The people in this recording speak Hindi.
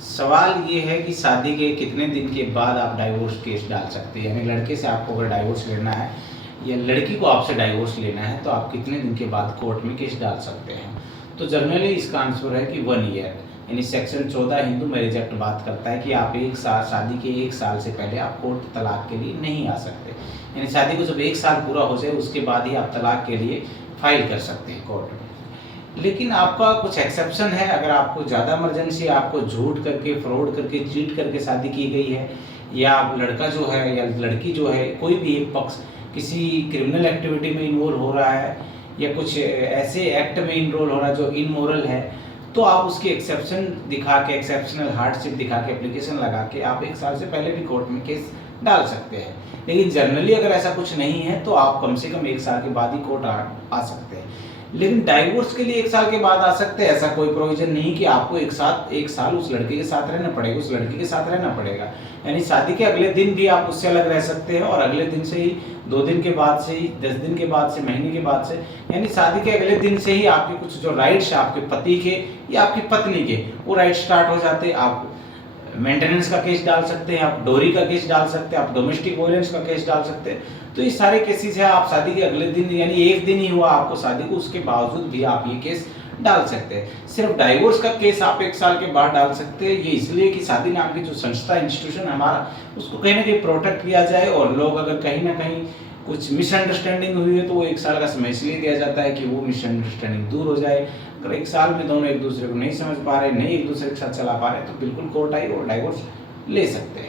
सवाल ये है कि शादी के कितने दिन के बाद आप डाइवोर्स केस डाल सकते हैं, यानी लड़के से आपको अगर डाइवोर्स लेना है या लड़की को आपसे डाइवोर्स लेना है तो आप कितने दिन के बाद कोर्ट में केस डाल सकते हैं। तो जनरली इसका आंसर है कि 1 ईयर, यानी सेक्शन 14 हिंदू मैरिज एक्ट बात करता है कि आप एक साल, शादी के 1 साल से पहले आप कोर्ट तलाक के लिए नहीं आ सकते। यानी शादी को जब 1 साल पूरा हो जाए उसके बाद ही आप तलाक के लिए फाइल कर सकते हैं कोर्ट में। लेकिन आपका कुछ एक्सेप्शन है, अगर आपको ज़्यादा इमरजेंसी, आपको झूठ करके, फ्रॉड करके, चीट करके शादी की गई है, या लड़का जो है या लड़की जो है कोई भी एक पक्ष किसी क्रिमिनल एक्टिविटी में इन्वॉल्व हो रहा है या कुछ ऐसे एक्ट में इनरोल हो रहा है जो इनमोरल है, तो आप उसकी एक्सेप्शन दिखा के, एक्सेप्शनल हार्डशिप दिखा के, एप्लीकेशन लगा के आप 1 साल से पहले भी कोर्ट में केस डाल सकते हैं। लेकिन जनरली अगर ऐसा कुछ नहीं है तो आप कम से कम 1 साल के बाद ही कोर्ट आ सकते हैं। लेकिन डाइवोर्स के लिए 1 साल के बाद आ सकते हैं, ऐसा कोई प्रोविजन नहीं कि आपको एक साल उस लड़के के साथ रहना पड़ेगा, उस लड़की के साथ रहना पड़ेगा। यानी शादी के अगले दिन भी आप उससे अलग रह सकते हैं और अगले दिन से ही, 2 दिन के बाद से ही, 10 दिन के बाद से, महीने के बाद से, यानी शादी के अगले दिन से ही आपके कुछ जो राइट्स आपके पति के या आपकी पत्नी के, वो राइट स्टार्ट हो जाते हैं। आप मेंटेनेंस का केस डाल सकते हैं, आप डोरी का केस डाल सकते हैं, आप डोमेस्टिक वायलेंस का केस डाल सकते हैं। तो ये सारे केसेस है, आप शादी के अगले दिन, यानी 1 दिन ही हुआ आपको शादी को, उसके बावजूद भी आप ये केस डाल सकते हैं। सिर्फ डाइवोर्स का केस आप 1 साल के बाद डाल सकते हैं, ये इसलिए कि शादी नाम की जो संस्था, इंस्टीट्यूशन हमारा, उसको कहीं ना कहीं प्रोटेक्ट किया जाए। और लोग अगर कहीं ना कहीं कुछ मिसअंडरस्टैंडिंग हुई है तो वो 1 साल का समय इसलिए दिया जाता है कि वो मिसअंडरस्टैंडिंग दूर हो जाए। अगर 1 साल में दोनों एक दूसरे को नहीं समझ पा रहे, नहीं एक दूसरे के साथ चला पा रहे, तो बिल्कुल कोर्ट आई और डाइवोर्स ले सकते हैं।